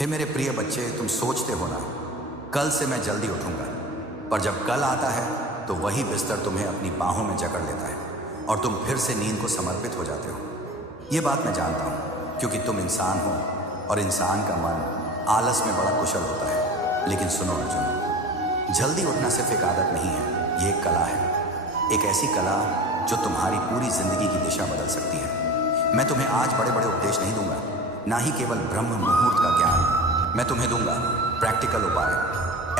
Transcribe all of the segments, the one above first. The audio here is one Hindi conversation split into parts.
हे मेरे प्रिय बच्चे, तुम सोचते हो ना कल से मैं जल्दी उठूंगा, पर जब कल आता है तो वही बिस्तर तुम्हें अपनी बाहों में जकड़ लेता है और तुम फिर से नींद को समर्पित हो जाते हो। ये बात मैं जानता हूँ क्योंकि तुम इंसान हो और इंसान का मन आलस में बड़ा कुशल होता है। लेकिन सुनो अर्जुन, जल्दी उठना सिर्फ एक आदत नहीं है, ये एक कला है, एक ऐसी कला जो तुम्हारी पूरी जिंदगी की दिशा बदल सकती है। मैं तुम्हें आज बड़े बड़े उपदेश नहीं दूंगा, ना ही केवल ब्रह्म मुहूर्त का ज्ञान। मैं तुम्हें दूंगा प्रैक्टिकल उपाय,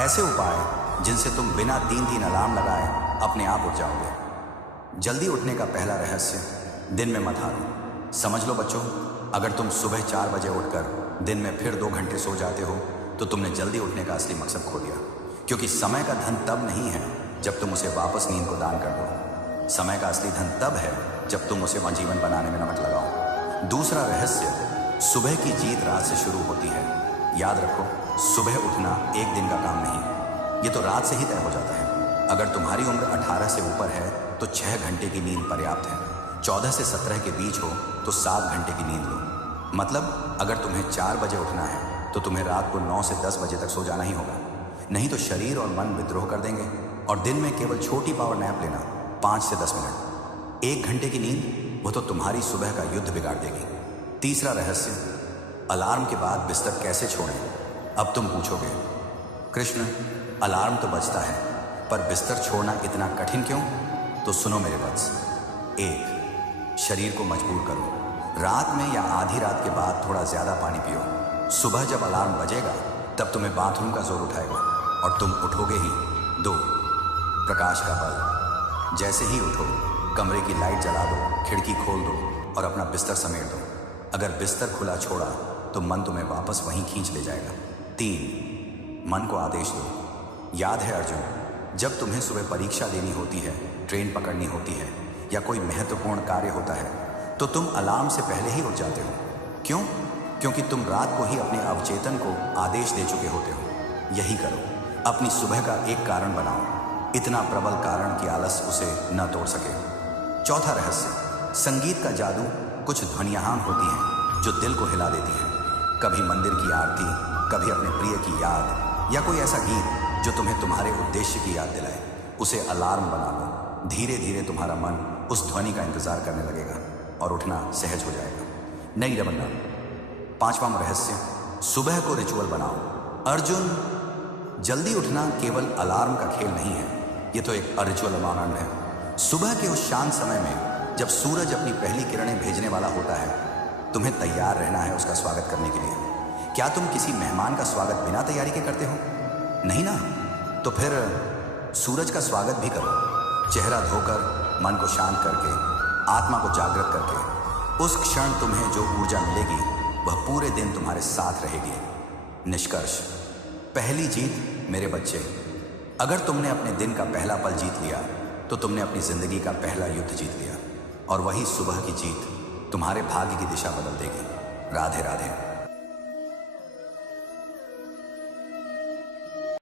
ऐसे उपाय जिनसे तुम बिना 3 अलार्म लगाए अपने आप उठ जाओगे। जल्दी उठने का पहला रहस्य, दिन में मत हारो। समझ लो बच्चों, अगर तुम सुबह 4 बजे उठकर दिन में फिर 2 घंटे सो जाते हो तो तुमने जल्दी उठने का असली मकसद खो दिया। क्योंकि समय का धन तब नहीं है जब तुम उसे वापस नींद को दान कर दो। समय का असली धन तब है जब तुम उसे जीवन बनाने में न मत लगाओ। दूसरा रहस्य, सुबह की जीत रात से शुरू होती है। याद रखो, सुबह उठना एक दिन का काम नहीं, ये तो रात से ही तय हो जाता है। अगर तुम्हारी उम्र 18 से ऊपर है तो 6 घंटे की नींद पर्याप्त है। 14 से 17 के बीच हो तो 7 घंटे की नींद लो। मतलब अगर तुम्हें 4 बजे उठना है तो तुम्हें रात को 9 से 10 बजे तक सो जाना ही होगा, नहीं तो शरीर और मन विद्रोह कर देंगे। और दिन में केवल छोटी पावर नैप लेना, 5 से 10 मिनट, 1 घंटे की नींद, वो तो तुम्हारी सुबह का युद्ध बिगाड़ देगी। तीसरा रहस्य, अलार्म के बाद बिस्तर कैसे छोड़ें। अब तुम पूछोगे, कृष्ण अलार्म तो बजता है पर बिस्तर छोड़ना इतना कठिन क्यों? तो सुनो मेरे वत्स, 1, शरीर को मजबूर करो। रात में या आधी रात के बाद थोड़ा ज्यादा पानी पियो। सुबह जब अलार्म बजेगा तब तुम्हें बाथरूम का जोर उठाएगा और तुम उठोगे ही। 2, प्रकाश का बल। जैसे ही उठो कमरे की लाइट जला दो, खिड़की खोल दो और अपना बिस्तर समेट दो। अगर बिस्तर खुला छोड़ा तो मन तुम्हें वापस वहीं खींच ले जाएगा। 3, मन को आदेश दो। याद है अर्जुन, जब तुम्हें सुबह परीक्षा देनी होती है, ट्रेन पकड़नी होती है या कोई महत्वपूर्ण कार्य होता है तो तुम अलार्म से पहले ही उठ जाते हो। क्यों? क्योंकि तुम रात को ही अपने अवचेतन को आदेश दे चुके होते हो। यही करो, अपनी सुबह का एक कारण बनाओ, इतना प्रबल कारण कि आलस उसे न तोड़ सके। चौथा रहस्य, संगीत का जादू। कुछ ध्वनियाँ होती हैं जो दिल को हिला देती हैं। कभी मंदिर की आरती, कभी अपने प्रिय की याद, या कोई ऐसा गीत जो तुम्हें तुम्हारे उद्देश्य की याद दिलाए। उसे अलार्म बना लो। धीरे धीरे तुम्हारा मन उस ध्वनि का इंतजार करने लगेगा और उठना सहज हो जाएगा। नहीं रमन्ना। 5वां रहस्य, सुबह को रिचुअल बनाओ। अर्जुन, जल्दी उठना केवल अलार्म का खेल नहीं है, ये तो एक अरिचुअल मानंद है। सुबह के उस शांत समय में जब सूरज अपनी पहली किरणें भेजने वाला होता है, तुम्हें तैयार रहना है उसका स्वागत करने के लिए। क्या तुम किसी मेहमान का स्वागत बिना तैयारी के करते हो? नहीं ना? तो फिर सूरज का स्वागत भी करो, चेहरा धोकर, मन को शांत करके, आत्मा को जागृत करके। उस क्षण तुम्हें जो ऊर्जा मिलेगी वह पूरे दिन तुम्हारे साथ रहेगी। निष्कर्ष, पहली जीत मेरे बच्चे, अगर तुमने अपने दिन का पहला पल जीत लिया तो तुमने अपनी जिंदगी का पहला युद्ध जीत लिया, और वही सुबह की जीत तुम्हारे भाग्य की दिशा बदल देगी। राधे राधे।